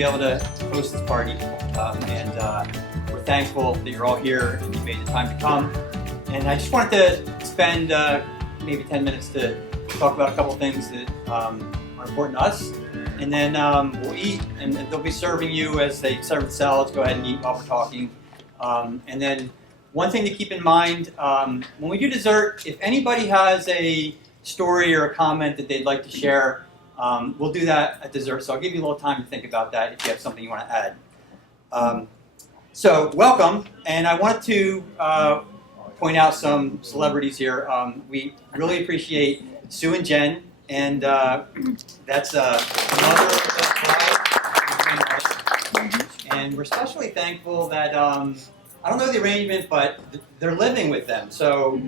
be able to host this party, and we're thankful that you're all here and you made the time to come. And I just wanted to spend maybe 10 minutes to talk about a couple things that are important to us. And then we'll eat, and they'll be serving you as they serve the salads. Go ahead and eat while we're talking. And then one thing to keep in mind, when we do dessert, if anybody has a story or a comment that they'd like to share, we'll do that at dessert. So I'll give you a little time to think about that if you have something you want to add. So welcome, and I wanted to point out some celebrities here. We really appreciate Sue and Jen, and that's mother of the bride. And we're especially thankful that I don't know the arrangement, but they're living with them. So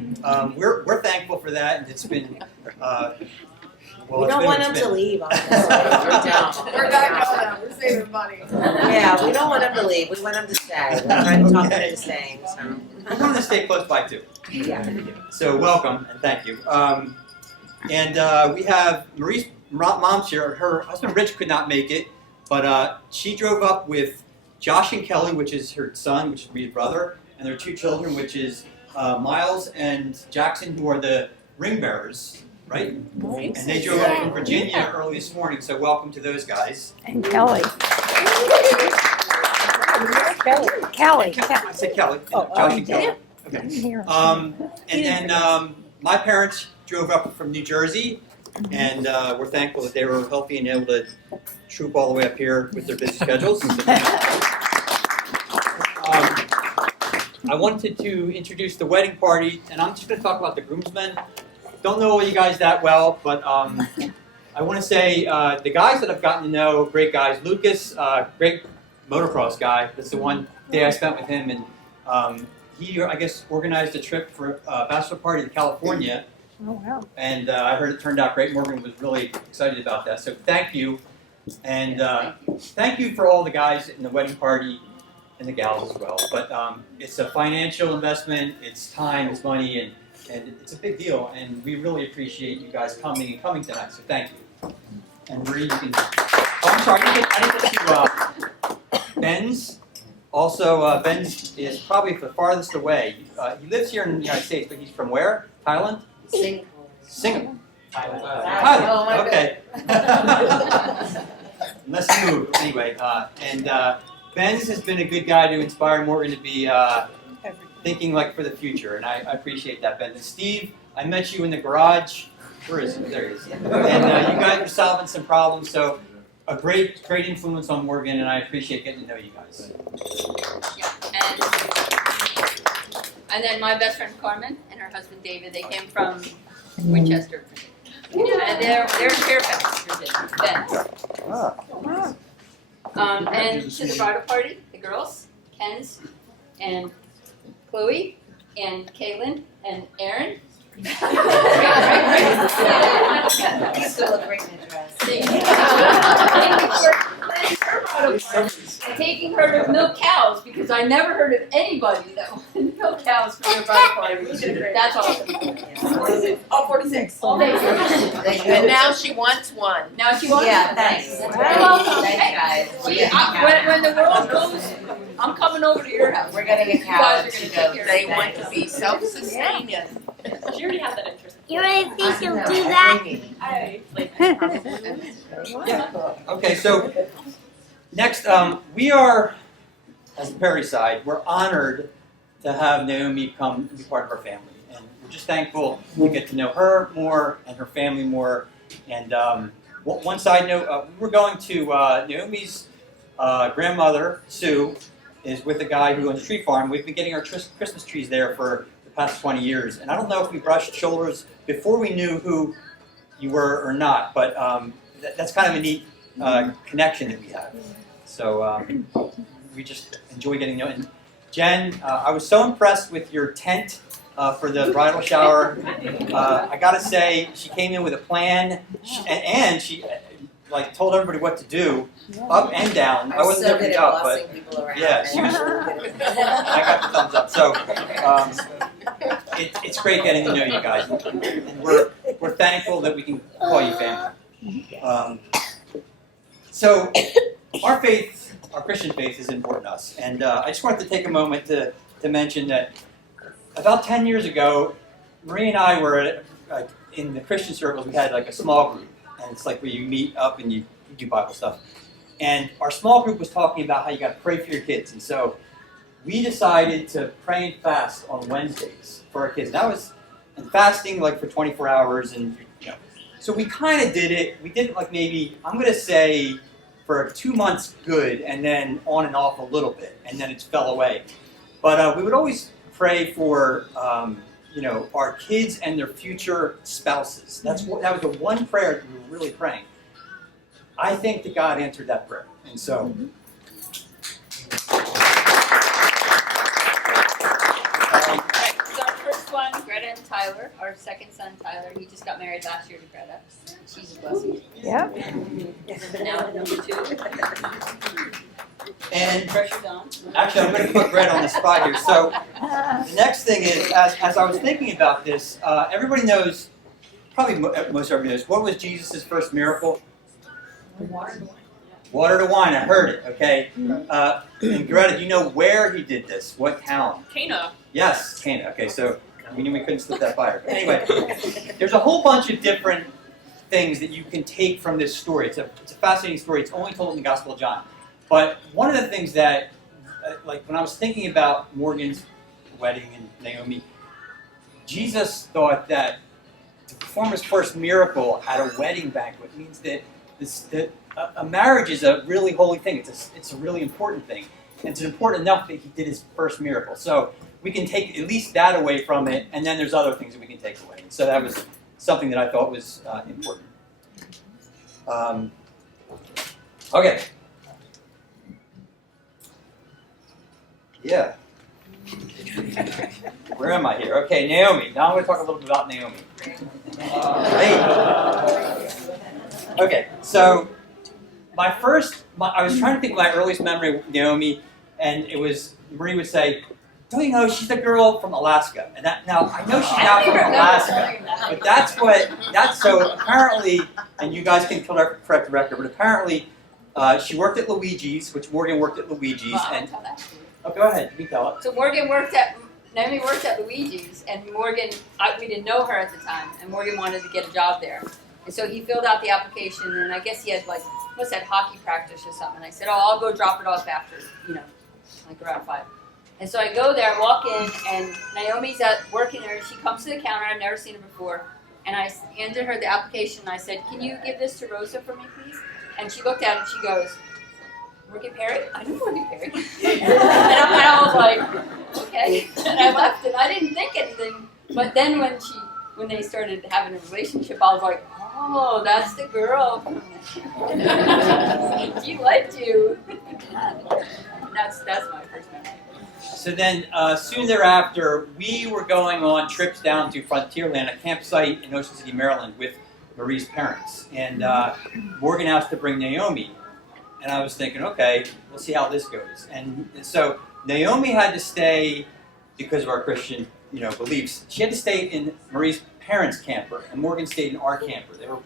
we're thankful for that, and it's been. We don't want them to leave, honestly. We don't. We're not going. We're saving money. Yeah, we don't want them to leave. We want them to stay. We're trying to talk them into staying. So. We want them to stay close by too. Yeah. So welcome and thank you. And we have Marie's mom's here. Her husband Rich could not make it, but she drove up with Josh and Kelly, which is her son, which is Marie's brother, and their two children, which is Miles and Jackson, who are the ring bearers. Right? And they drove up from Virginia early this morning, so welcome to those guys. And Kelly. Kelly. I said Kelly. Josh and Kelly. Okay. And then my parents drove up from New Jersey, and we're thankful that they were healthy and able to troop all the way up here with their busy schedules. I wanted to introduce the wedding party, and I'm just going to talk about the groomsmen. Don't know all you guys that well, but I want to say the guys that I've gotten to know, great guys. Lucas, great motocross guy. That's the one day I spent with him, and he, I guess, organized a trip for a bachelor party to California. Oh, wow. And I heard it turned out great. Morgan was really excited about that. So thank you, and thank you for all the guys in the wedding party and the gals as well. But it's a financial investment. It's time. It's money, and it's a big deal, and we really appreciate you guys coming tonight, so thank you. And Marie, you can... Oh, I'm sorry, I didn't get to Ben's. Also, Ben's is probably the farthest away. He lives here in the United States, but he's from where? Thailand? Singapore. Thailand. Oh, my okay. Let's move, anyway. And Ben's has been a good guy to inspire Morgan to be... thinking like for the future, and I appreciate that, Ben. And Steve, I met you in the garage. Where is he? There he is. And you guys were solving some problems, so a great influence on Morgan, and I appreciate getting to know you guys. Yeah, and then my best friend Carmen and her husband David, they came from Winchester, and they're in Fairfax, Virginia. And to the bridal party, the girls, Ken's, and Chloe, and Caitlin, and Aaron. You still look great in a dress. Taking her to milk cows, because I never heard of anybody that wanted milk cows for their bridal party. That's awesome. 46. All day. And now she wants one. Now she wants Yeah, one. thanks. That's very welcome. Thanks, guys. When the world goes, I'm coming over to your house. We're getting a You cow guys and are two gonna take goats. care They of want to be self-sustaining. She already had that interest. You really think you'll No, do that? Yeah. Okay, so next, we are, as the Perry side, we're honored to have Naomi come and be part of our family. And we're just thankful to get to know her more and her family more. And one side note, we were going to Naomi's grandmother, Sue, is with a guy who owns a tree farm. We've been getting our Christmas trees there for the past 20 years. And I don't know if we brushed shoulders before we knew who you were or not, but that's kind of a neat connection that we have. So we just enjoy getting to know. And Jen, I was so impressed with your tent for the bridal shower. I gotta say, she came in with a plan, and she like told everybody what to do, up and down. I wasn't so there good to at up, bossing but people around. yeah, she was. I got the thumbs up. So it's great getting to know you guys, and we're thankful that we can call you family. So our faith, our Christian faith, is important to us. And I just wanted to take a moment to mention that about 10 years ago, Marie and I were in the Christian circles. We had like a small group, and it's like where you meet up and you do Bible stuff. And our small group was talking about how you got to pray for your kids. And so we decided to pray and fast on Wednesdays for our kids. And that was and fasting like for 24 hours, and so we kind of did it. We did it like maybe, I'm going to say, for 2 months good, and then on and off a little bit, and then it fell away. But we would always pray for, our kids and their future spouses. That was the one prayer that we were really praying. I think that God answered that prayer, and so. So our first one, Greta and Tyler. Our second son, Tyler, he just got married last year to Greta. She's a blessing. Yep. Now number 2. And Pressure's on. actually, I'm going to put Brett on the spot here. So the next thing is, as I was thinking about this, everybody knows, probably most everybody knows, what was Jesus' first miracle? Water to wine. I heard it. Okay. And Greta, do you know where he did this? What town? Cana. Yes, Cana. Okay, so we knew we couldn't slip that by her. Anyway, there's a whole bunch of different things that you can take from this story. It's a fascinating story. It's only told in the Gospel of John. But one of the things that, like when I was thinking about Morgan's wedding and Naomi, Jesus thought that to perform his first miracle at a wedding banquet means that a marriage is a really holy thing. It's a really important thing. And it's important enough that he did his first miracle. So we can take at least that away from it, and then there's other things that we can take away. And so that was something that I thought was important. Okay. Yeah. Where am I here? Okay, Naomi. Now I'm going to talk a little bit about Naomi. Okay, so I was trying to think of my earliest memory of Naomi, and it was, Marie would say, don't you know, she's the girl from Alaska. And now, I know she's not from Alaska, but so apparently, and you guys can correct the record, but apparently she worked at Luigi's, which Morgan worked at Luigi's. I'll tell that story. Oh, go ahead, you can tell it. So Naomi worked at Luigi's, and Morgan, we didn't know her at the time, and Morgan wanted to get a job there. And so he filled out the application, and I guess he had must have had hockey practice or something. And I said, I'll go drop it off after, around 5. And so I go there, walk in, and Naomi's working there. She comes to the counter. I've never seen her before. And I handed her the application, and I said, can you give this to Rosa for me, please? And she looked at it, and she goes, Morgan Perry? I know Morgan Perry. and I was like, okay. And I left, and I didn't think anything. But then when they started having a relationship, I was like, oh, that's the girl. She liked you. That's my first memory. So then, soon thereafter, we were going on trips down to Frontierland, a campsite in Ocean City, Maryland, with Marie's parents. And Morgan asked to bring Naomi. And I was thinking, okay, we'll see how this goes. And so Naomi had to stay, because of our Christian beliefs, she had to stay in Marie's parents' camper, and Morgan stayed in our camper. They were,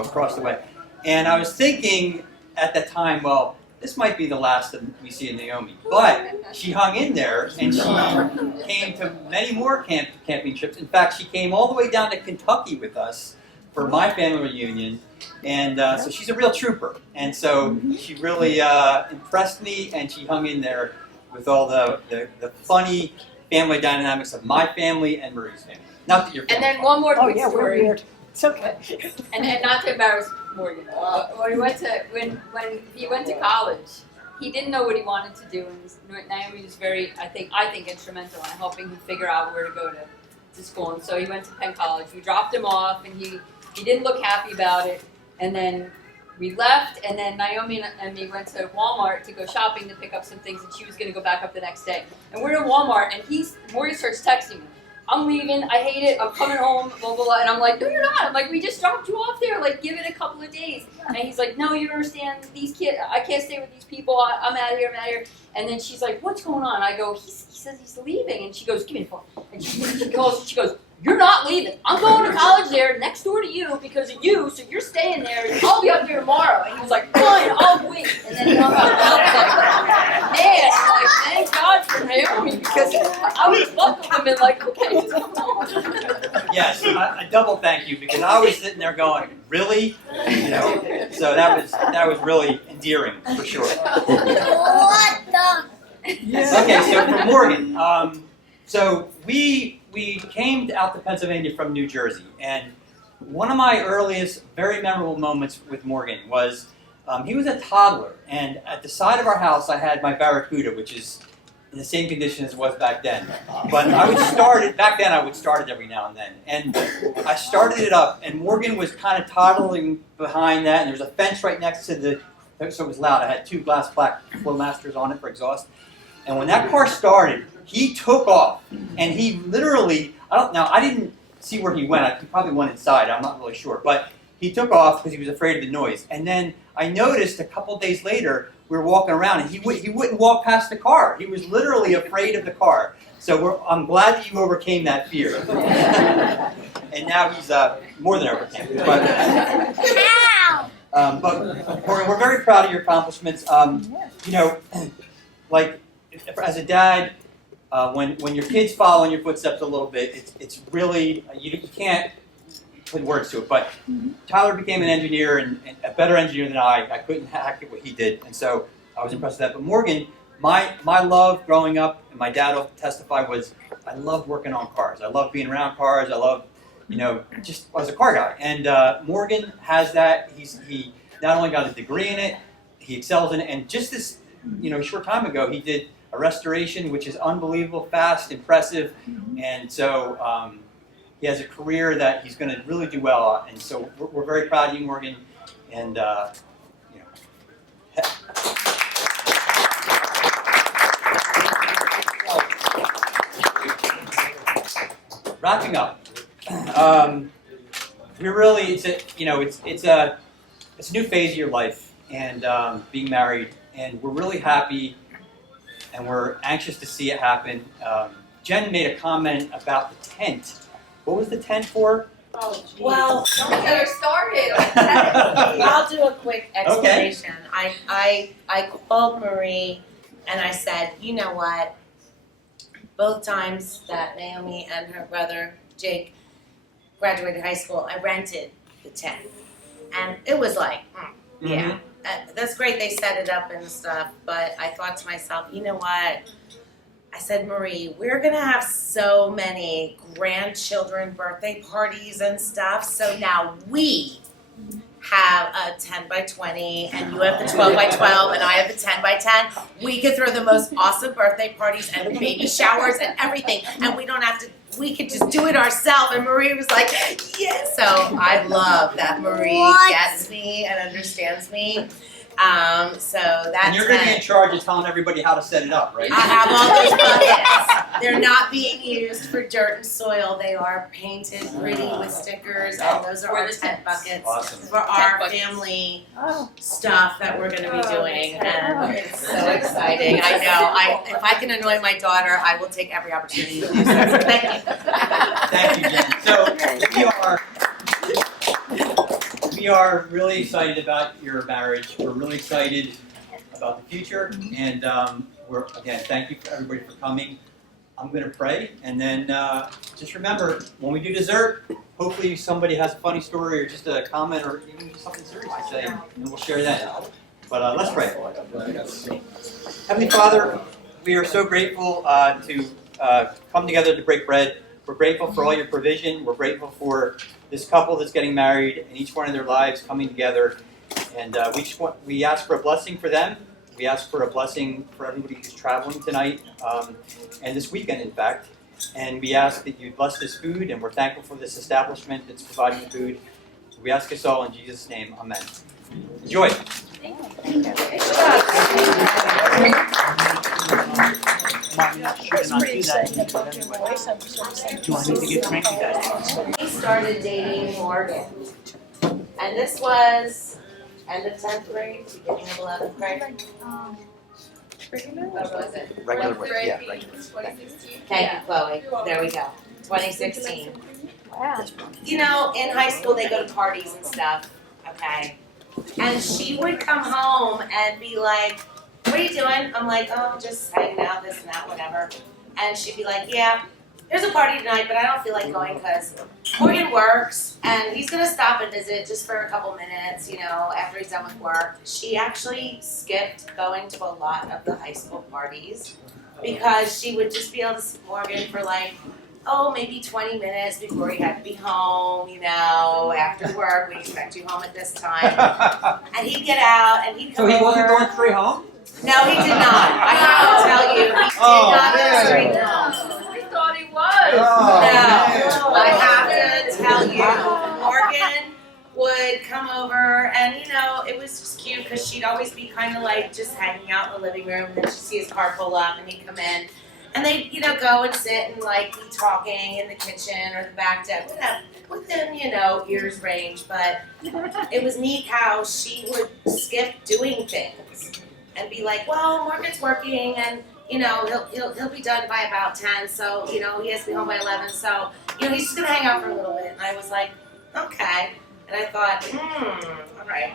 across the way. And I was thinking at that time, well, this might be the last that we see of Naomi. But she hung in there, and she came to many more camping trips. In fact, she came all the way down to Kentucky with us for my family reunion. And so she's a real trooper. And so she really impressed me, and she hung in there with all the funny family dynamics of my family and Marie's family. Not that you're. And then one more quick We're story. weird. It's okay. And not to embarrass Morgan, when he went to college, he didn't know what he wanted to do, and Naomi was very, I think, instrumental in helping him figure out where to go to school. And so he went to Penn College. We dropped him off, and he didn't look happy about it. And then we left, and then Naomi and me went to Walmart to go shopping to pick up some things, and she was going to go back up the next day. And we're in Walmart, and Morgan starts texting me. I'm leaving, I hate it, I'm coming home, blah, blah, blah. And I'm like, no, you're not. I'm like, we just dropped you off there, give it a couple of days. And he's like, no, you don't understand, these kids, I can't stay with these people, I'm out of here. And then she's like, what's going on? I go, he says he's leaving. And she goes, give me the phone. And she goes, you're not leaving. I'm going to college there next door to you because of you, so you're staying there. And I'll be up there tomorrow. And he was like, fine, I'll wait. And then he hung up. Man, I'm like, thank God for Naomi because I would have loved to have been like, okay, just come on. Yes, a double thank you because I was sitting there going, really? You know, so that was really endearing for sure. What the? Okay, so for Morgan, so we came out to Pennsylvania from New Jersey, and one of my earliest, very memorable moments with Morgan was he was a toddler, and at the side of our house I had my Barracuda, which is in the same condition as it was back then. But I would start it every now and then, and I started it up, and Morgan was kind of toddling behind that, and there was a fence right next to the, so it was loud. I had 2 glass black Flowmasters on it for exhaust. And when that car started, he took off, and he literally, I didn't see where he went. He probably went inside, I'm not really sure. But he took off because he was afraid of the noise. And then I noticed a couple days later, we were walking around, and he wouldn't walk past the car. He was literally afraid of the car. So I'm glad that you overcame that fear. And now he's more than overcame it. But Morgan, we're very proud of your accomplishments. You know, like, as a dad, when your kids follow in your footsteps a little bit, it's really, you can't put words to it, but Tyler became an engineer and a better engineer than I couldn't hack it what he did, and so I was impressed with that. But Morgan, my love growing up, and my dad will testify, was I loved working on cars. I loved being around cars. I loved, you know, just I was a car guy. And Morgan has that. He not only got a degree in it, he excels in it, and just this, you know, a short time ago, he did a restoration, which is unbelievable, fast, impressive, and so he has a career that he's going to really do well on. And so we're very proud of you, Morgan, and you know. Wrapping up, we're really it's a new phase of your life, and being married, and we're really happy. And we're anxious to see it happen. Jen made a comment about the tent. What was the tent for? Oh, well, Don't get her started. I'll do a quick explanation. I called Marie and I said, you know what? Both times that Naomi and her brother Jake graduated high school, I rented the tent, and it was like, yeah. That's great they set it up and stuff, but I thought to myself, you know what? I said, Marie, we're going to have so many grandchildren birthday parties and stuff, so now we have a 10 by 20 and you have the 12 by 12 and I have the 10 by 10. We could throw the most awesome birthday parties and baby showers and everything, and we don't have to, we could just do it ourselves. And Marie was like, yeah. So I love that Marie gets me and understands me. So that's And you're going to be in charge of telling everybody how to set it up, right? I have all those buckets. They're not being used for dirt and soil. They are painted pretty with stickers, and those are our tent buckets for our family stuff that we're going to be doing. And it's so exciting. I know. If I can annoy my daughter, I will take every opportunity to do so. Thank you. Thank you, Jen. So we are really excited about your marriage. We're really excited about the future, and we're again thank you for everybody for coming. I'm going to pray, and then just remember when we do dessert, hopefully somebody has a funny story or just a comment or even just something serious to say, and we'll share that. But let's pray. Heavenly Father, we are so grateful to come together to break bread. We're grateful for all your provision. We're grateful for this couple that's getting married and each one of their lives coming together. And we ask for a blessing for them. We ask for a blessing for everybody who's traveling tonight and this weekend, in fact. And we ask that you bless this food, and we're thankful for this establishment that's providing the food. We ask this all in Jesus' name. Amen. Enjoy. We started dating Morgan, and this was end of 10th grade, beginning of 11th grade. What was it? Regular Grade, yeah, 2016. Thank you, Chloe. There we go. 2016. you know, in high school they go to parties and stuff, okay? And she would come home and be like, what are you doing? I'm like, oh, just hanging out, this and that, whatever. And she'd be like, yeah, there's a party tonight, but I don't feel like going because Morgan works and he's gonna stop and visit just for a couple minutes, you know, after he's done with work. She actually skipped going to a lot of the high school parties because she would just be able to see Morgan for like, oh, maybe 20 minutes before he had to be home, you know, after work, we expect you home at this time. And he'd get out and he'd So come he over. wasn't going straight home? No, he did not. I have to tell you, he did Oh, not go man. straight home. We thought he was. Oh, No, I have to tell you, Morgan would come over, and you know, it was just cute because she'd always be kind of like just hanging out in the living room, and then she'd see his car pull up, and he'd come in, and they'd, you know, go and sit and like be talking in the kitchen or the back deck, within, you know, ears range, but it was neat how she would skip doing things and be like, well, Morgan's working, and you know, he'll be done by about 10, so, you know, he has to be home by 11, so, you know, he's just gonna hang out for a little bit. And I was like, okay. And I thought, all right.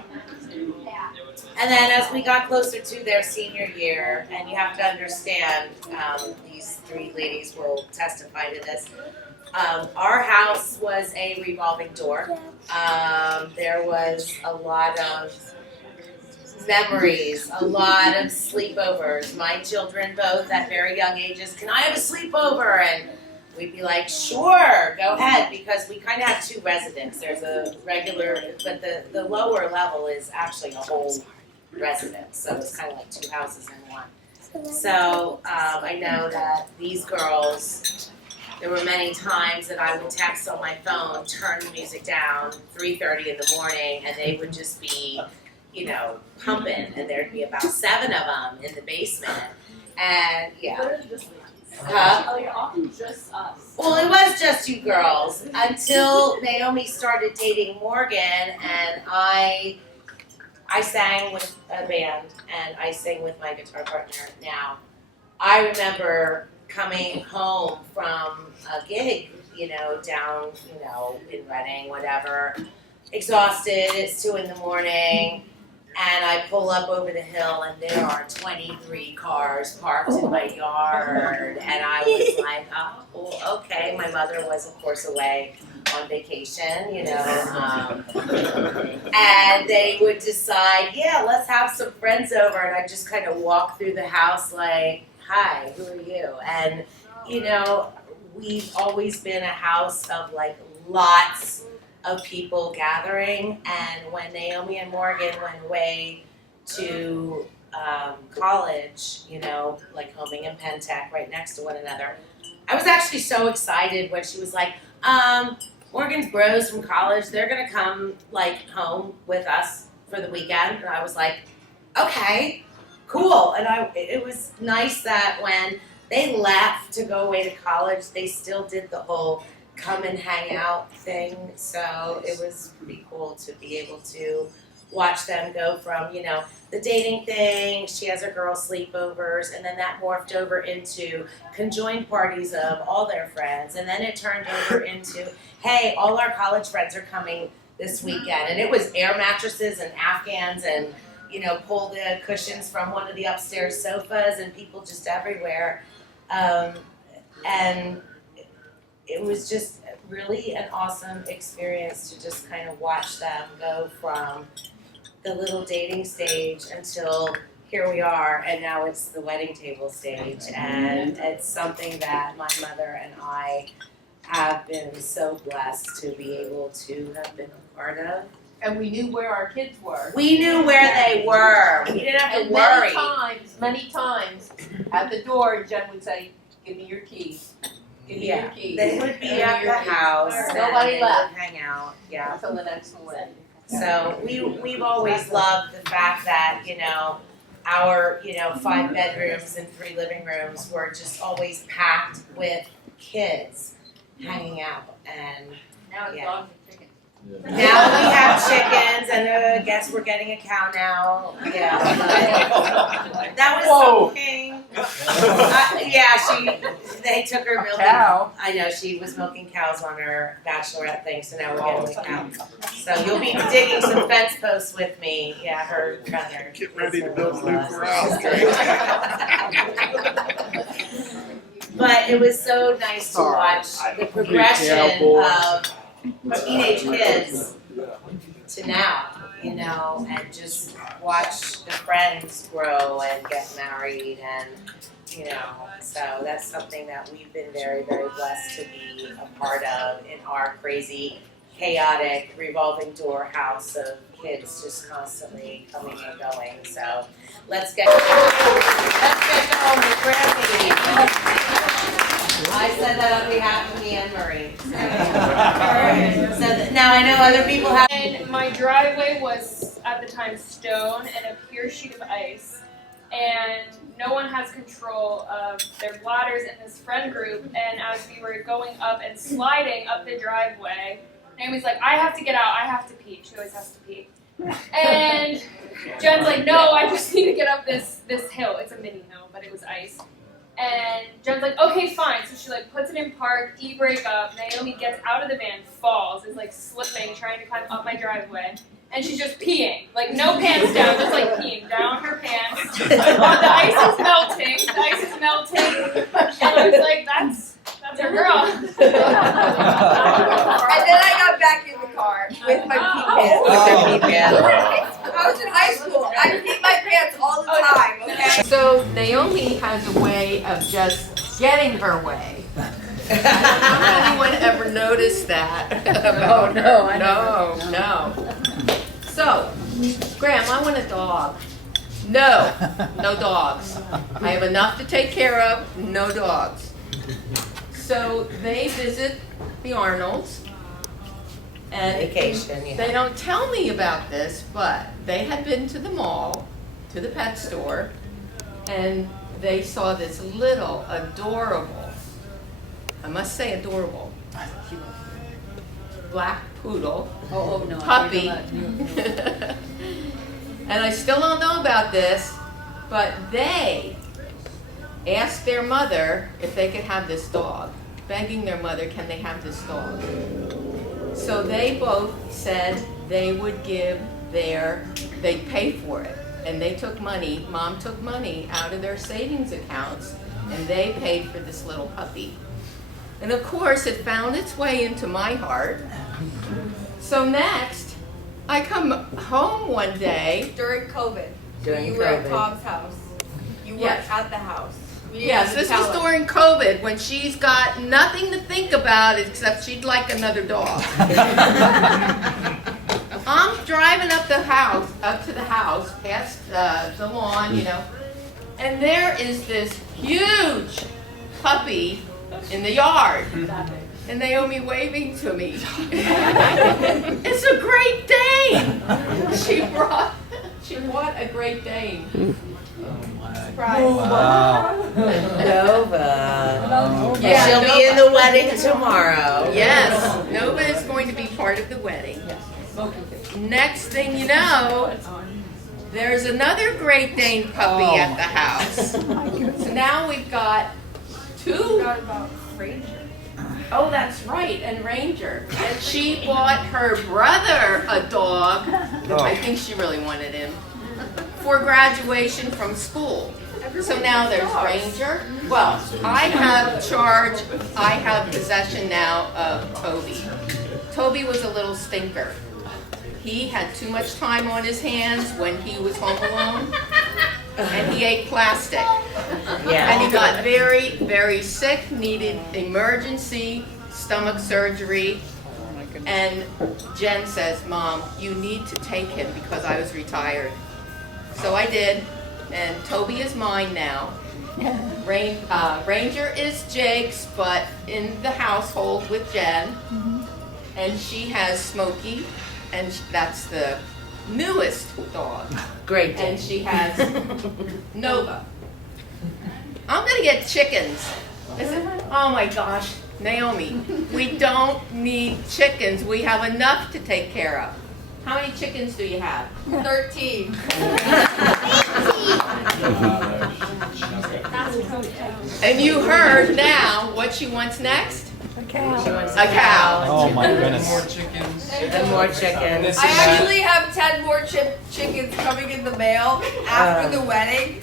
And then as we got closer to their senior year, and you have to understand, these three ladies will testify to this, our house was a revolving door. There was a lot of memories, a lot of sleepovers. My children both at very young ages, can I have a sleepover? And we'd be like, sure, go ahead, because we kind of have two residents. There's a regular, but the lower level is actually a whole residence, so it's kind of like two houses in one. So I know that these girls, there were many times that I would text on my phone, turn the music down, 3:30 in the morning, and they would just be, you know, pumping, and there'd be about 7 of them in the basement, and yeah. Huh? Often just us. Well, it was just you girls until Naomi started dating Morgan, and I sang with a band, and I sing with my guitar partner now. I remember coming home from a gig, you know, down, you know, in Reading, whatever, exhausted, it's 2 in the morning, and I pull up over the hill and there are 23 cars parked in my yard, and I was like, oh, okay. My mother was, of course, away on vacation, you know, and they would decide, yeah, let's have some friends over, and I just kind of walk through the house like, hi, who are you? And, you know, we've always been a house of like lots of people gathering, and when Naomi and Morgan went away to college, you know, like Homing and Penn Tech right next to one another, I was actually so excited when she was like, Morgan's bros from college, they're gonna come like home with us for the weekend, and I was like, okay, cool. And it was nice that when they left to go away to college, they still did the whole come and hang out thing, so it was pretty cool to be able to watch them go from, you know, the dating thing, she has her girl sleepovers, and then that morphed over into conjoined parties of all their friends, and then it turned over into, hey, all our college friends are coming this weekend, and it was air mattresses and Afghans and, you know, pull the cushions from one of the upstairs sofas and people just everywhere, and it was just really an awesome experience to just kind of watch them go from the little dating stage until here we are, and now it's the wedding table stage, and it's something that my mother and I have been so blessed to be able to have been a part of. And we knew where our kids were. We knew where they were. We didn't have to And worry. many times, at the door, Jen would say, give me your keys. Give me your keys. They would be Give me at your the keys." house, and Nobody they left. would hang out, yeah. Until the next morning. So we've always loved the fact that, you know, our, you know, 5 bedrooms and 3 living rooms were just always packed with kids hanging out, and Now it's Yeah. dogs and chickens. now we have chickens, and I guess we're getting a cow now. Yeah, but that was Whoa. something. Yeah, they took her milking. Cow. I know, she was milking cows on her bachelorette thing, so now we're getting the cow. So you'll be digging some fence posts with me, yeah, her brother. Get ready to build a new corral. But it was so nice to watch the progression of teenage kids to now, you know, and just watch the friends grow and get married and, you know, so that's something that we've been very, very blessed to be a part of in our crazy, chaotic, revolving door house of kids just constantly coming and going. So let's get home with grandbaby. I said that on behalf of me and Marie. So now I know other people have. And my driveway was at the time stone and a pure sheet of ice. And no one has control of their bladders in this friend group. And as we were going up and sliding up the driveway, Naomi's like, I have to get out, I have to pee. She always has to pee. And Jen's like, no, I just need to get up this hill. It's a mini hill, but it was ice. And Jen's like, okay, fine. So she like puts it in park, e-brake up. Naomi gets out of the van, falls, is like slipping, trying to climb up my driveway. And she's just peeing, like no pants down, just like peeing down her pants. The ice is melting, And I was like, that's her girl. And then I got back in the car with my pee pants. I was in high school. I peed my pants all the time, okay? So Naomi has a way of just getting her way. I don't know if anyone ever noticed that. Oh, no, I No. So, Graham, I want a dog. No dogs. I have enough to take care of, no dogs. So they visit the Arnolds. And Vacation, yeah. they don't tell me about this, but they had been to the mall, to the pet store, and they saw this little adorable, I must say adorable, black poodle puppy. And I still don't know about this, but they asked their mother if they could have this dog, begging their mother, can they have this dog? So they both said they would they'd pay for it. And they took money, Mom took money out of their savings accounts, and they paid for this little puppy. And of course, it found its way into my heart. So next, I come home one day. During COVID. During You were at COVID. Tom's house. You weren't Yes. at the house. You Yes, didn't this was tell us. during COVID, when she's got nothing to think about except she'd like another dog. I'm driving up to the house, past the lawn, you know, and there is this huge puppy in the yard. And Naomi waving to me. It's a Great Dane. She bought a Great Dane. Surprise. Nova. Yeah, She'll be in the wedding tomorrow. Yes, Nova is going to be part of the wedding. Next thing you know, there's another Great Dane puppy at the house. So now we've got two. Oh, that's right, and Ranger. And she bought her brother a dog. I think she really wanted him. For graduation from school. So now there's Ranger. Well, I have possession now of Toby. Toby was a little stinker. He had too much time on his hands when he was home alone, and he ate plastic. Yeah. And he got very, very sick, needed emergency stomach surgery. And Jen says, Mom, you need to take him because I was retired. So I did, and Toby is mine now. Ranger is Jake's, but in the household with Jen. And she has Smokey, and that's the newest dog. Great. And she has Nova. I'm gonna get chickens. Oh my gosh, Naomi, we don't need chickens. We have enough to take care of. How many chickens do you have? 13. And you heard now what she wants next? She wants A cow. Oh my goodness. and more chickens. I actually have 10 more chickens coming in the mail after the wedding.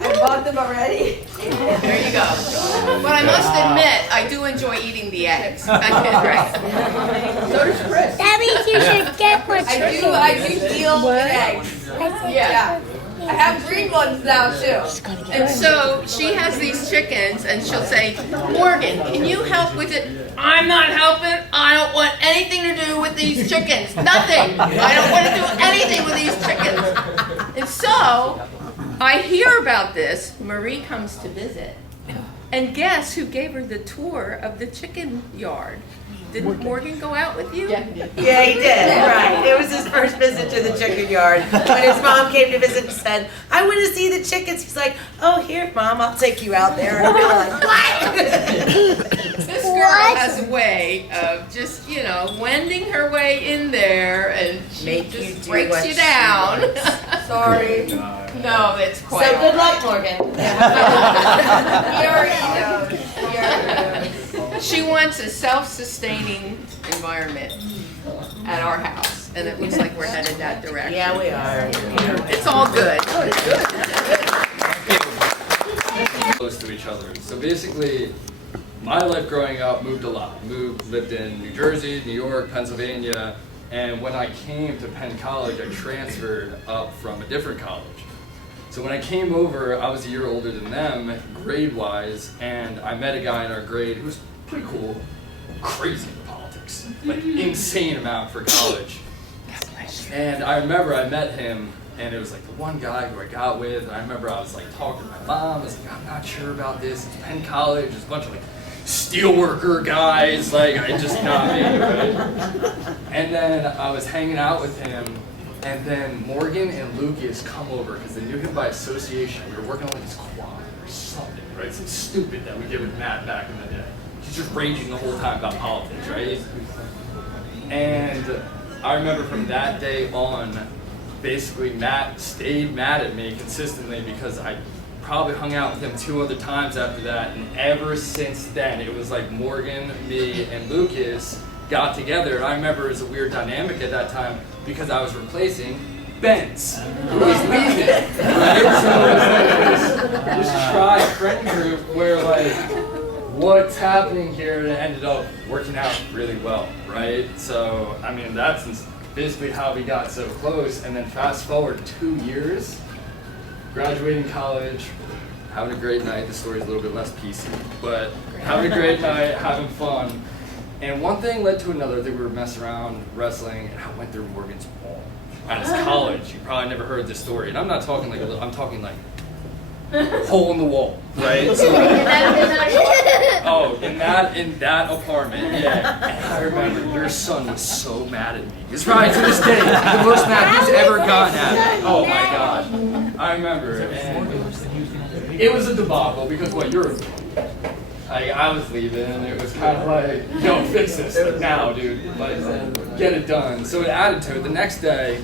I bought them already. There you go. But I must admit, I do enjoy eating the eggs. So does Chris. That means you should get more chicken. I do deal with eggs. Yeah. I have green ones now too. And so she has these chickens and she'll say, Morgan, can you help with it? I'm not helping. I don't want anything to do with these chickens. Nothing. I don't want to do anything with these chickens. And so I hear about this. Marie comes to visit. And guess who gave her the tour of the chicken yard? Did Morgan go out with you? Yeah, he did. Right. It was his first visit to the chicken yard. When his mom came to visit and said, I want to see the chickens. He's like, oh, here, Mom, I'll take you out there. And I'll be like, what? This girl has a way of just, wending her way in there and she Make you just do breaks what you she down. Sorry. No, that's quite So all good right. luck, Morgan. He already knows. He already knows. She wants a self-sustaining environment at our house, and it looks like we're headed that direction. Yeah, we are. It's all good. Close to each other. So basically, my life growing up moved a lot. Lived in New Jersey, New York, Pennsylvania, and when I came to Penn College, I transferred up from a different college. So when I came over, I was a year older than them, grade-wise, and I met a guy in our grade who was pretty cool, crazy in politics, like insane amount for college. And I remember I met him, and it was like the one guy who I got with, and I remember I was like talking to my mom, I was like, I'm not sure about this, it's Penn College, there's a bunch of like steelworker guys, like, it's just not me, right? And then I was hanging out with him, and then Morgan and Lucas come over, because they knew him by association. We were working on like his quad or something, right? Something stupid that we did with Matt back in the day. He's just raging the whole time about politics, right? And I remember from that day on, basically Matt stayed mad at me consistently because I probably hung out with him 2 other times after that, and ever since then, it was like Morgan, me, and Lucas got together. And I remember it was a weird dynamic at that time because I was replacing Benz, who was leaving. Right? So it was like this tri-friend group where like, what's happening here? And it ended up working out really well, right? So, I mean, that's basically how we got so close. And then fast forward 2 years, graduating college, having a great night. The story's a little bit less PC, but having a great night, having fun. And one thing led to another. I think we were messing around, wrestling, and I went through Morgan's wall at his college. You probably never heard this story. And I'm not talking like a little, I'm talking like hole in the wall, right? So like, in that apartment, yeah. And I remember your son was so mad at me. It's probably to this day the most mad he's ever gotten at me. Oh my god. I remember, and it was a debacle because what you're. I was leaving, and it was kind of like, yo, fix this now, dude. Like, get it done. So it added to it. The next day,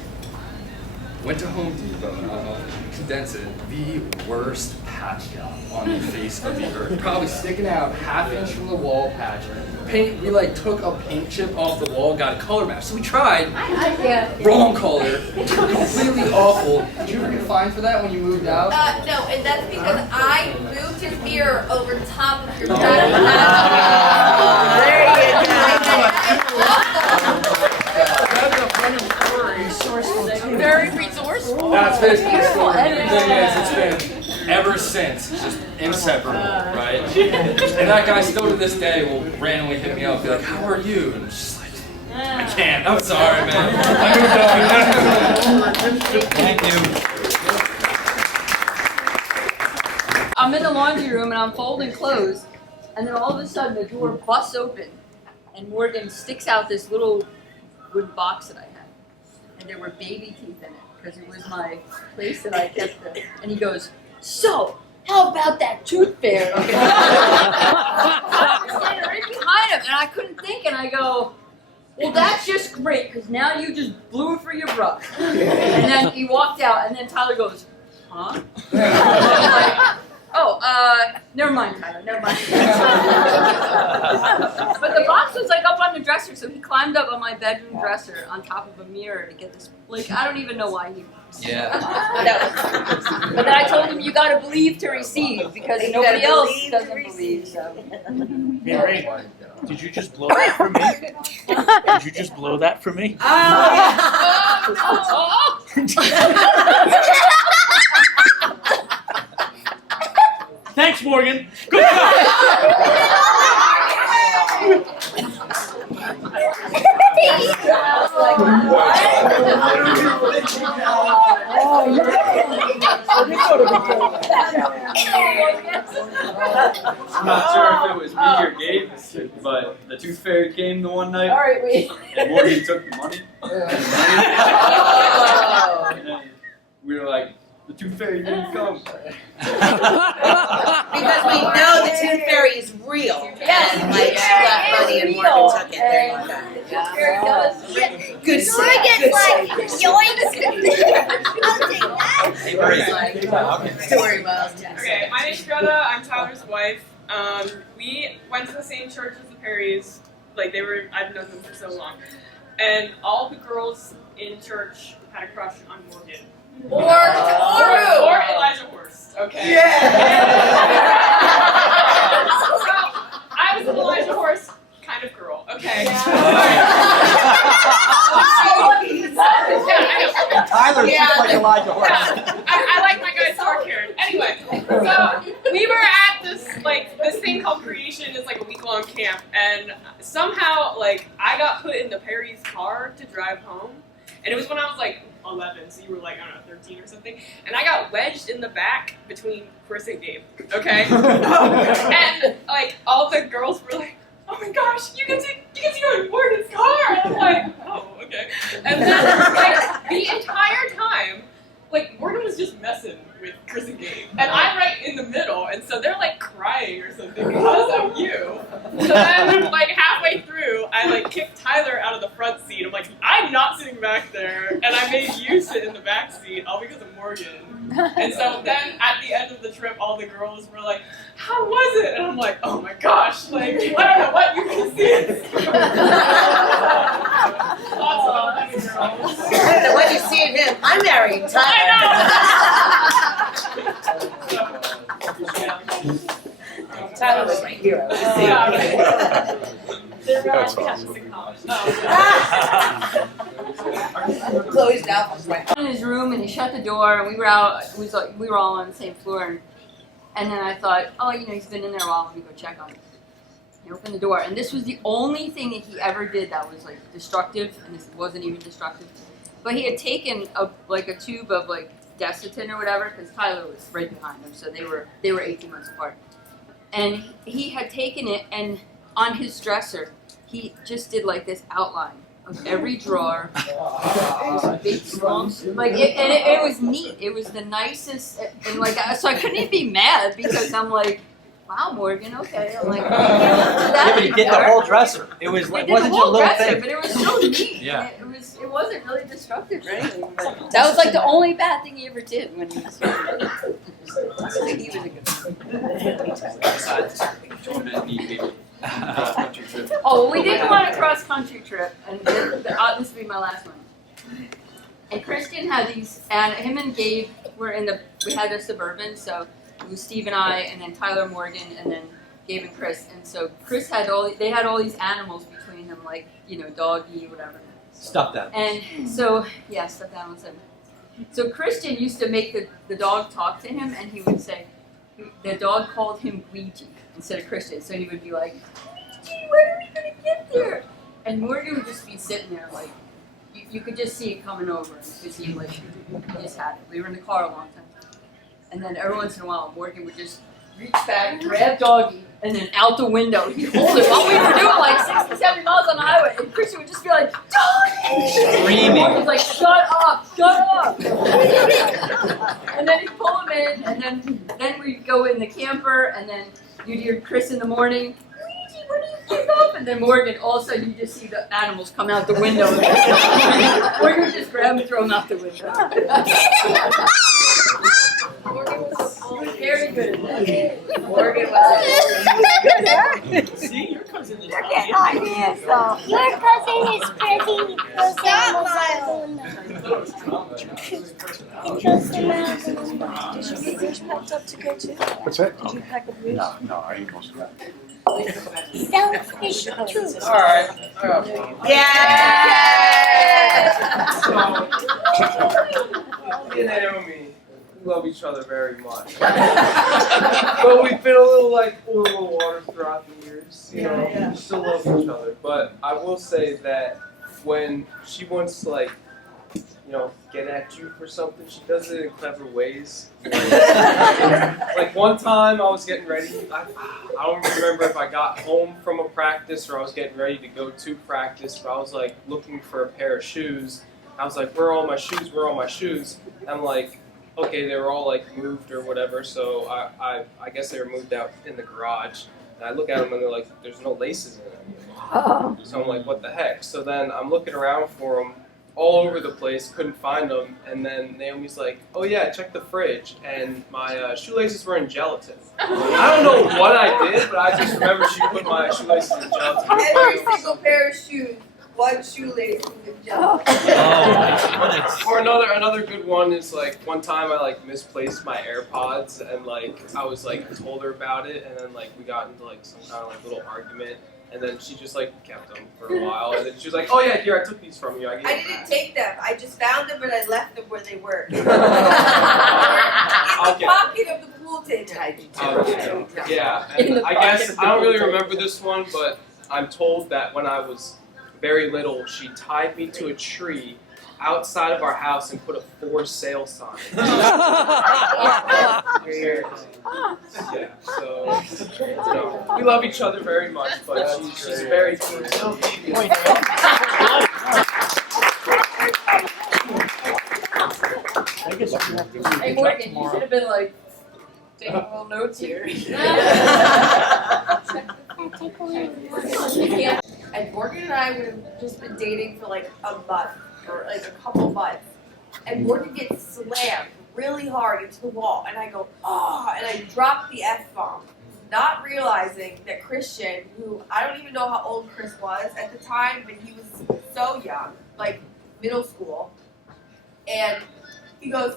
went to Home Depot, and I'll condense it, the worst patch job on the face of the earth. Probably sticking out ½ inch from the wall patch. Paint, we like took a paint chip off the wall, got a color match. So we tried, wrong color, completely awful. Did you ever get fined for that when you moved out? No, and that's because I moved his mirror over top of your bed. There you That's a funny story. Very resourceful. That's basically the story. The thing is, it's been ever since, just inseparable, right? And that guy still to this day will randomly hit me up, be like, how are you? And it's just like, I can't, I'm sorry, man. I moved on. Thank you. I'm in the laundry room and I'm folding clothes, and then all of a sudden the door busts open, and Morgan sticks out this little wood box that I had, and there were baby teeth in it because it was my place that I kept them. And he goes, "So, how about that tooth fairy?" I was standing right behind him, and I couldn't think, and I go, "Well, that's just great because now you just blew it for your brother." And then he walked out, and then Tyler goes, "Huh?" Never mind, Tyler, never mind. But the box was like up on the dresser, so he climbed up on my bedroom dresser on top of a mirror to get this. Like, I don't even know why he. Yeah. But then I told him, you gotta believe to receive, because nobody else doesn't believe, so. Mary, did you just blow that for me? Did you just blow that for me? Thanks, Morgan. Good job. I'm not sure if it was me or Gabe, but the Tooth Fairy came the one night, Alright, wait. and Morgan took the money. And then we were like, the Tooth Fairy didn't come. Because we know the Tooth Fairy is real. Yes, And like she left money and Morgan took it. There you go. Good save. Morgan's like, yoinks. I'll take that. Hey, Marie. Story well. Okay, my name's Greta. I'm Tyler's wife. We went to the same church as the Perrys. Like I've known them for so long. And all the girls in church had a crush on Morgan. Or Elijah Horst. Okay. Yeah. So I was an Elijah Horst kind of girl. Okay. Tyler just like Elijah Horst. I like my guys dark haired. Anyway, so we were at this thing called Creation. It's like a week-long camp, and somehow I got put in the Perry's car to drive home, and it was when I was 11, so you were I don't know, 13 or something, and I got wedged in the back between Chris and Gabe. Okay, and all the girls were like, "Oh my gosh, you get to go in Morgan's car!" And I'm like, "Oh, okay." And then the entire time, Morgan was just messing with Chris and Gabe, and I'm right in the middle, and so they're crying or something because of you. So then halfway through, I kicked Tyler out of the front seat. I'm like, I'm not sitting back there, and I made you sit in the back seat all because of Morgan. And so then at the end of the trip, all the girls were like, "How was it?" And I'm like, "Oh my gosh, I don't know what you can see." Lots of lovely girls. So what you see in him, I married Tyler. Tyler was my hero. Chloe's now right. In his room, and he shut the door, and we were out. We were all on the same floor, and then I thought, oh, he's been in there a while. Let me go check on him. He opened the door, and this was the only thing that he ever did that was destructive, and this wasn't even destructive. But he had taken a tube of Desitin or whatever, because Tyler was right behind him, so they were 18 months apart. And he had taken it, and on his dresser, he just did this outline of every drawer, big, small, it was neat. It was the nicest, and so I couldn't even be mad because I'm like, wow, Morgan, okay. I'm like, Yeah, but he did the whole dresser. It was wasn't just a little dresser, thing. but it was so neat. Yeah. It wasn't really destructive or anything. But that was the only bad thing he ever did when he was young. I think he was a good Oh, well, we didn't want a cross-country trip, and this will be my last one. And Christian had these, and him and Gabe were we had a Suburban, so it was Steve and I, and then Tyler Morgan, and then Gabe and Chris. And so Chris had they had all these animals between them, doggy, whatever. Stuffed animals. And so, yeah, stuffed animals. So Christian used to make the dog talk to him, and he would say, the dog called him Luigi instead of Christian. So he would be like, Luigi, when are we going to get there? And Morgan would just be sitting there you could just see it coming over, and you could see he just had it. We were in the car a long time. And then every once in a while, Morgan would just reach back, grab doggy, and then out the window, he'd hold it while we were doing 60, 70 miles on the highway. And Christian would just be like, doggy! Screaming. Morgan's like, shut up! And then he'd pull him in, and then we'd go in the camper, and then you'd hear Chris in the morning, Luigi, when do you get up? And then Morgan, all of a sudden, you just see the animals come out the window. Morgan would just grab him and throw him out the window. Morgan was Very good. Morgan was See, your cousin is Your cousin is pretty. Did you get yours packed up to go too? What's that? Did you pack up yours? No, I ain't gonna scrap. Selfish too. Alright. Me and Naomi, we love each other very much. But we've been a little like oil and water throughout the years. You know, we still love each other. But I will say that when she wants to like, you know, get at you for something, she does it in clever ways. Like one time I was getting ready, I don't remember if I got home from a practice or I was getting ready to go to practice, but I was like looking for a pair of shoes. I was like, where are all my shoes? Where are all my shoes? And I'm like, okay, they were all like moved or whatever, so I guess they were moved out in the garage. And I look at them and they're like, there's no laces in them. So I'm like, what the heck? So then I'm looking around for them all over the place, couldn't find them, and then Naomi's like, oh yeah, check the fridge, and my shoelaces were in gelatin. I don't know what I did, but I just remember she put my shoelaces in gelatin. Every single pair of shoes, one shoelace is in gelatin. Or another good one is like one time I like misplaced my AirPods and like I was like told her about it, and then like we got into like some kind of like little argument. And then she just like kept them for a while, and then she was like, "Oh yeah, here I took these from you." I didn't take them. I just found them and I left them where they were. In the Okay. pocket of the pool table. Yeah, and I guess I don't really remember this one, but I'm told that when I was very little, she tied me to a tree outside of our house and put a for sale sign. Yeah, so you know, we love each other very much, but she's very cool. Hey Morgan, you should have been like taking little notes here. And Morgan and I would have just been dating for like a month or like a couple months. And Morgan gets slammed really hard into the wall. And I go, oh, and I drop the F-bomb. Not realizing that Christian, who I don't even know how old Chris was at the time, but he was so young, like middle school. And he goes,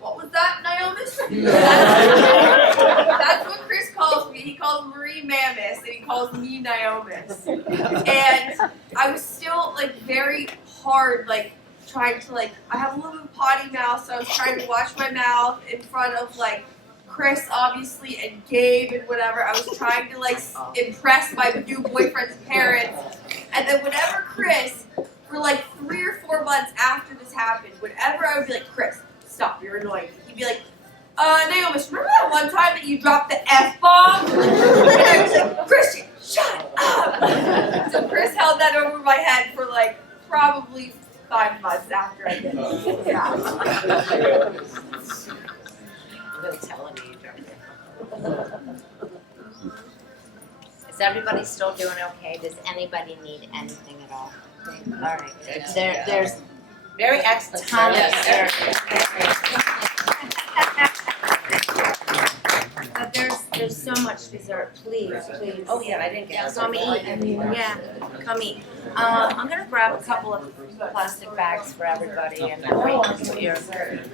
what was that, Naomi? That's what Chris calls me. He calls Marie Mammis, and he calls me Naomi. And I was still like very hard, like trying to like, I have a little bit of potty mouth, so I was trying to wash my mouth in front of like Chris, obviously, and Gabe and whatever. I was trying to like impress my new boyfriend's parents. And then whenever Chris, for like 3 or 4 months after this happened, whenever I would be like, Chris, stop, you're annoying. He'd be like, Naomi, remember that one time that you dropped the F-bomb? And I was like, Christian, shut up! So Chris held that over my head for like probably 5 months after I did it. Yeah. I'm gonna tell him you dropped it. Is everybody still doing okay? Does anybody need anything at all? All right. There's very excellent. But there's so much dessert. Please. Oh yeah, I didn't get. Come eat. Yeah, come eat. I'm gonna grab a couple of plastic bags for everybody, and then we can do your bags.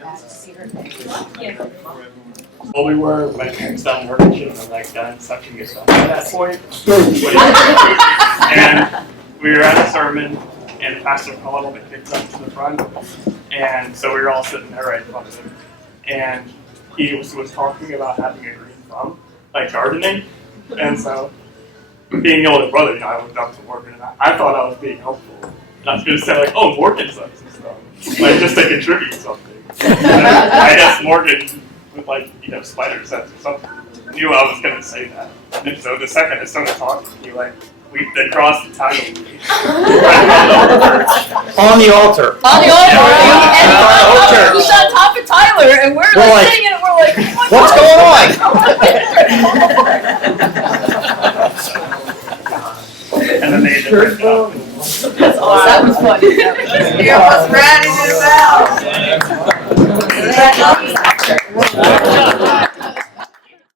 Well, we were when it's done working, and like done sucking yourself at that point. And we were at a sermon, and the pastor called all the kids up to the front, and so we were all sitting there right in front of him, and he was talking about having a green thumb, like gardening, and so being the older brother, I looked up to Morgan, and I thought I was being helpful. And I was going to say like, oh, Morgan sucks and stuff, like just to contribute something. And I guess Morgan, with like, spider sense or something, knew I was going to say that. And so the second I started talking, they crossed the title. On the altar. On the altar. Yeah. He's on top of Tyler, and we're like singing, and we're like, what's going on? And then they did it. That was funny. It was